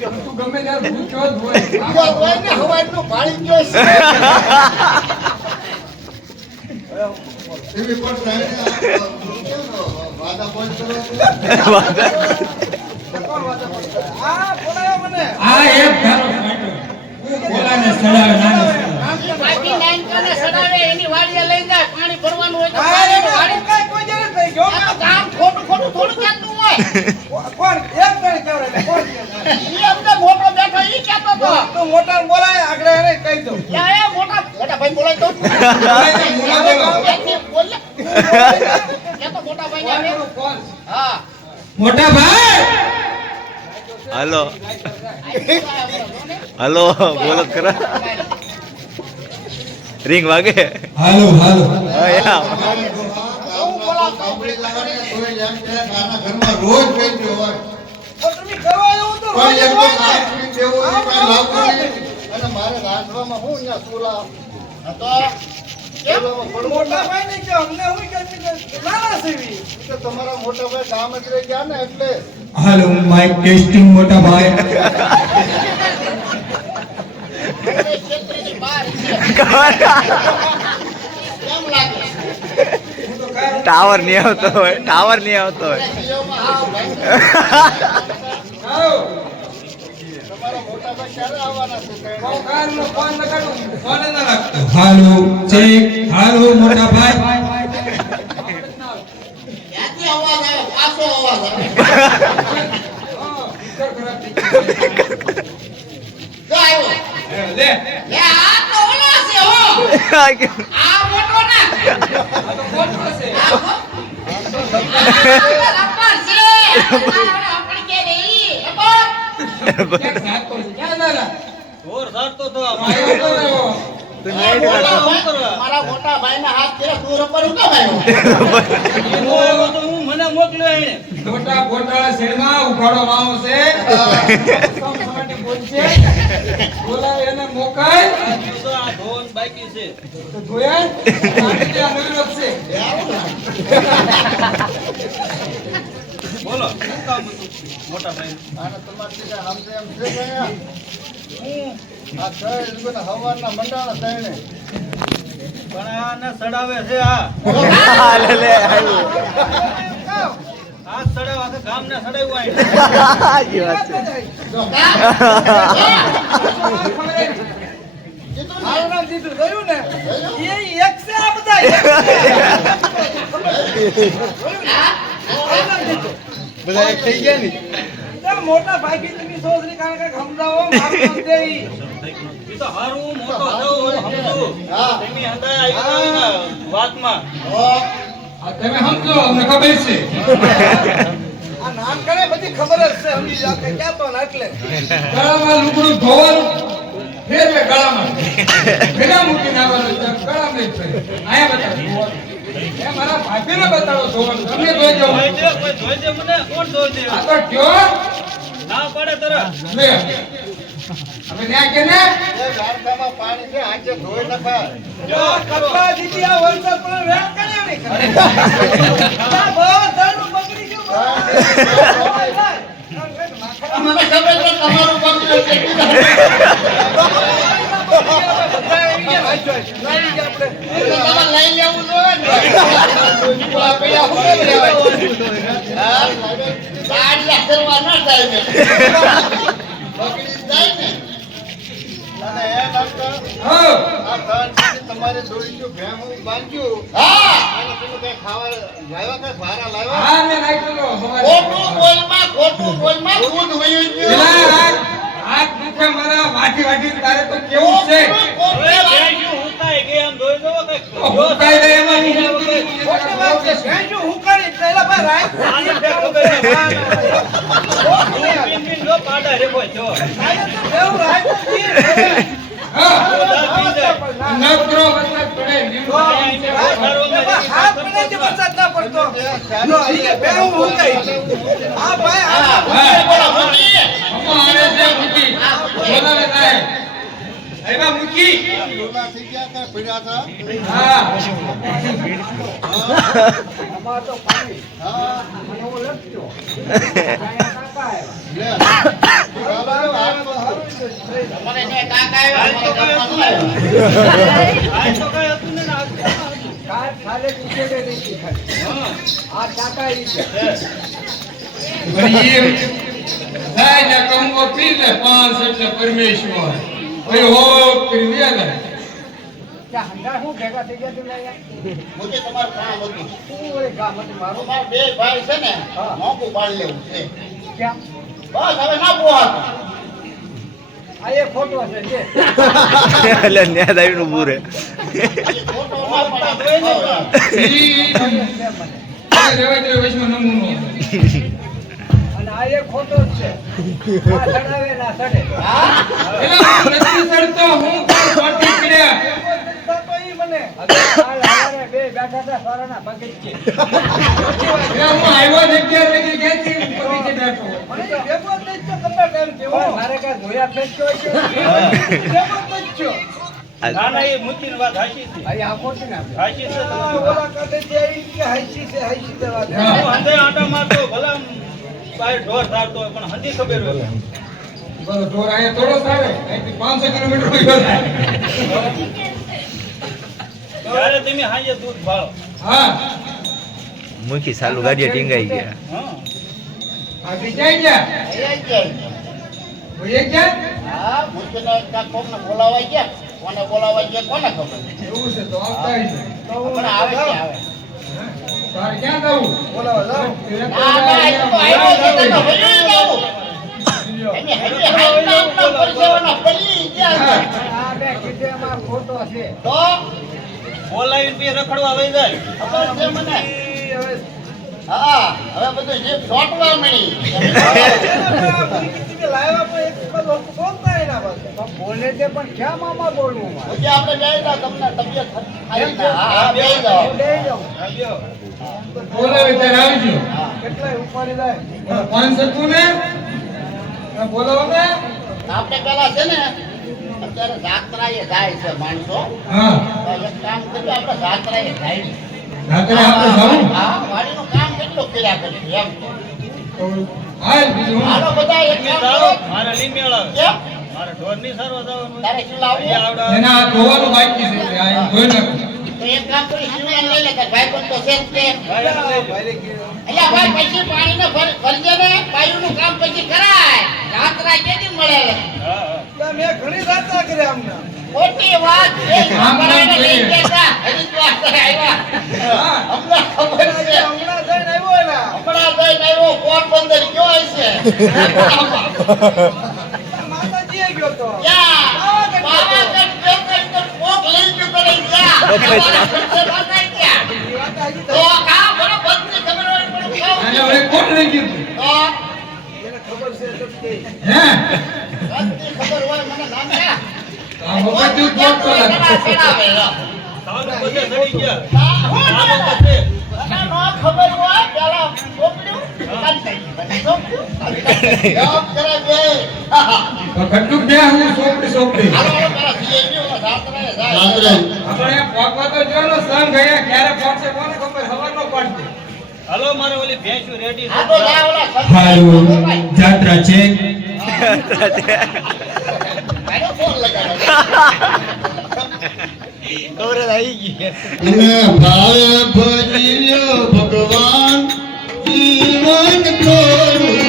ગયો તું ગમે ત્યારે ભૂખ્યો જ હોય બીજો હોય ને હવારનો ભાળી ગયો છે એવી પણ વાદા પોઈન્ટ કરો આ બોલાયો મને આ એક ધારો કાઢો બોલાને સડાવે નાનો બાકી લાઈન કોને સડાવે એની વાડીએ લઈ જાય પાણી ભરવાનું હોય તો અરે વાડી કઈ કોઈ જરે થઈ ગયો આ તો કામ ખોટું ખોટું થોડું કહેતું હોય કોણ એક જણ કેવરે કોણ ઈ અમને મોટો બેઠો ઈ કહેતો તો તું મોટા બોલાય આગળ એને કહી દઉં યા એ મોટા મોટા ભાઈ બોલાય તો એની બોલે કે તો મોટા ભાઈ ને આવે. હા મોટા ભાઈ હાલો હાલો બોલો કરો રિંગ વાગે હાલો હાલો હા યા રોજ કઈ હોય તો તમે કરવા એવું તો પણ એક રોજ તો હોય ને. કાપડી દેવું હોય કાંઈ લાવવું નહીં. અને મારે રાંધવામાં હું અહીંયા ચૂલા તો કેમ મોટા ભાઈ ને કે અમને હું કે નાના સેવી તો તમારા મોટા ભાઈ ગામ જ રહી ગયા ને એટલે હાલો માઇક ટેસ્ટિંગ મોટા ભાઈ ક્ષેત્રની બહાર છે. કેમ લાગે ટાવર નહીં આવતો હોય ટાવર નહીં આવતો હોય જીઓમાં હા ભાઈ તમારા મોટા ભાઈ ક્યારે આવવાના છે કઈ? ફોન લગાડો ફોન ન રાખતો હાલો ચેક હાલો મોટા ભાઈ ક્યાંથી અવાજ આવે પાછો અવાજ આવે જો આવ્યો લે એ આ તો ઓલો છે હો આ મોટો ના આ રબ્બર છે આપણી કે રહી ક્યાં દાદા જોર સારતો તો મારા મોટા ભાઈના હાથ કે દૂર પર ઉકા ભાઈ તો હું મને મોકલ્યો એને મોટા ગોટાળા શેરમાં ઉઘાડો માવો છે સમાટે બોલશે બોલાવે એને મોકલ તો આ ધોન બાકી છે તો જોયા આ નવીન છે બોલો શું કામ હતું મોટા ભાઈ આને તમારી રીતે આમથી આમ છે કયા? આ છ એ લોકોને હવારના મંડાણા થઈને પણ આને સડાવે છે આ લે લે આવ્યું આ સડાવા છે ગામને સડાવ્યું આઈને સાચી વાત છે આવડા દીધું જોયું ને એ એક છે આ બધા બધા એક થઈ ગયા ને મોટા ભાઈ તમે સોચરી કારણ કે સમજાવો મારું સમજે ઈ તો હારું મોટો થયો હું સમજુ હા. તમે હંધાય આવ્યો વાતમાં આ તમે સમજો અમને ખબર છે આ નામ કરે બધી ખબર જ છે સમજી જાવ કે ક્યાં તો ને એટલે ગળામાં લુગડું ધોવાનું ફેરવે ગળામાં ફેરા મૂકીને આવવાનું ગળામાં જ ફેરવે. આયા બતાવો એ મારા ભાભીને બતાવો ધોવાનું તમને જોઈ જાઓ જોઈ દે કોઈ જોઈ દે મને કોણ જોઈ દે આ તો કયો ના પડે તરત લે હવે ન્યા કે ને એ ગાડકામાં પાણી છે આજે ધોઈ નખાય જો કપડા દીધી આ વરસાદ પણ વેણ કરે નહીં આ બહુ દારૂ પકડી ગયો મને ખબર છે તમારું પગલું છે તમારે લઈ લેવું જોઈએ ને પેલા હું લેવાય હા ગાડી કરવા ના થાય ને બગડી જાય ને અને એ ડાક્ટર હો આ ત્રણ દિવસથી તમારે દોડીશું ભેહું બાંધ્યું હા અને તમે કઈ ખાવા લાવ્યા કઈ ભારા લાવ્યા હા મેં નાખ્યો ખોટું બોલમાં દૂધ વયું ગયું પેલા હાથ મુખે મારા વાટી વાટી તારે તો કેવું છે હવે ભેંસું હુકાઈ ગઈ આમ જોઈ દો કઈક હુકાઈ ગઈ એમાં હું ખોટી વાત છે ભેંસું હુકાઈ પેલા ભાઈ રાખ આને ભેગો કરે પીન પીન જો પાડા રે કોઈ જો એવું રાખ હા નકરો વરસાદ પડે હાથ મને જે વરસાદ ના પડતો જો અહીં ભેંસું હુકાઈ હા ભાઈ હા અમ્મા આવે છે મૂકી બોલાવે થાય આવ્યા મૂકી ડોલા થઈ ગયા કે પીડ્યા હતા? હા અમાર તો પાણી હા. અને હું લખજો અહીંયા કાકા આવ્યા લે. ચાલો, હાથ તો હારું જ છે. મને ને કાકા આવ્યા મને કાકા નો આવ્યો. આ તો કઈ હતું ને કાલ ખાલે પૂછે કે નહીં ખાલી આ કાકા ઈ છે વળી એમ થાય ને કંકો પી લે પાંચ એટલે પરમેશ્વર ભાઈ હો કરી દે ને ત્યાં હંગા હું ભેગા થઈ ગયા તમે અહીંયા મુજે તમારું કામ હતું. શું ઓય ગામ હતું મારું તમારા બે ભાઈ છે ને હા. નોકું પાડી લેવું છે. ક્યાં બસ હવે ના પોહાતું. આ એક ફોટો છે જે એટલે ન્યા દાવીનું ઊભું રહે. હજી ખોટો ના પડે. ઈ રેવા દે વચમાં નમૂનો અને આ એક ફોટો જ છે આ ચડાવે ના ચડે એલા હું નથી ચડતો હું કોણ છોટી પડ્યા તો ઈ મને હવે કાલ હવારે બે બેઠા હતા સારાના બગીચે એલા હું આવ્યો જગ્યા લગી ગેતી પગીચે બેઠો મને તો ભેગો જ નહીં થયો, ખબર કેમ છે હો? મારે કાંઈ ધોયા ફેંક્યો છે? ભેગો જ નહીં થયો. આ અહીં આંખો છે ને આપણે. ઓલા કાઢે છે ઈ કે હાઈસી છે, હાઈસી છે વાત. હા. બરો ઢોર આયા થોડો સારે અહીંથી 500 કિલોમીટર ગયો હા મૂકી ચાલુ ગાડીએ ટીંગાઈ ગયા. આ વિચાઈ ગયા અહીંયા જ જાય. ભઈએ ગયા હા, મુજને કોકને બોલાવા ગયા. કોને બોલાવા ગયા કોને ખબર. એવું છે તો આવતા હશે પણ આવે છે આવે. તારે ક્યાં જવું બોલાવો, જાઓ. ના ના એ તો આવ્યો છે તો ભલે જાવું. એને હજી હાઈના આપણા પરસેવાના પલ્લી ગયા છે. આ બે કીધેમાં ખોટો છે. તો ખબર છે મને. ઈ હવે હા, હવે બધું જીભ છોટવા મળી. તમે લાવ્યા પણ એક વખત વસ્તુ બોલતા ય ના પાછું. પણ બોલે છે પણ ક્યાં મામા બોલવું મારે? મુજે આપણે બેહી જાઓ, તમને તબિયત સારી ના. હા, બેહી જાઓ. હું બેહી જાઉં. બોલાવે ત્યારે આવજો કેટલાય ઉપાડી જાય. 500 તું ને બોલાવો ને આપણે પેલા છે ને અત્યારે જાત્રાએ જાય છે માણસો. હા તો એક કામ કરીએ, આપણે જાત્રાએ જાય. રાત્રે આપણે જાવું હા, વાડીનું કામ કેટલું કર્યા કરીશું એમ. હાલ બીજું હાલો બધા એક કામ કરો. કેમ? તારે શું લાવવું? એના આ ધોવાનું બાકી છે એટલે આ એમ ધોઈ નાખો તો એક કામ કરી શિવલાલ લઈ લે, તાર ભાઈ પણ તો છે જ તે. ભાઈ અલ્યા ભાઈ, પછી પાણીને ભરજે ને, બાયુનું કામ પછી કરાય. જાત્રા કેદી મળે? મેં ઘણી જાત્રા કરી અમને. ખોટી વાત છે. કામ ભરાઈને લઈ કરીએ. ગયા હતા. હજી તો અત્યારે આવ્યા. હા હમણાં ખબર છે. હમણાં જઈને આવ્યો એલા. હમણાં જઈને આવ્યો, પોરબંદર ગયો હશે. માતાજીએ ગયો તો. ક્યાં? પાવાગઢ ગયો તો પોક લઈ ગયો તો નહીં ગયા. તમારા ખર્ચે ન થાય ત્યાં. એ વાત હજી તો કા બરો બધી ખબર હોય પણ અને ખાવ. હવે કોણ લઈ ગયું તું? તો એને ખબર છે તો કે હે બધી ખબર હોય મને નામ ક્યાં? આ બધું કોણ કરે ચડાવે લો. ખબર હોય પેલા સોંપ્યું જવાબ કરે બે. તો ઘટુક દે હું સોપડી હાલો પેલા જીએનયુ જાત્રાએ જાય. આપણે પગવા તો જો ને સંગ ગયા ક્યારે પહોંચે કોને ખબર ખબર ન પડતી હાલો મારે ઓલી ભેંસું રેડી આ તો જા ઓલા હારું જાત્રા છે આનો ફોન લગાડો. ખબર જ આવી ગઈ. અને ભાવે ભરી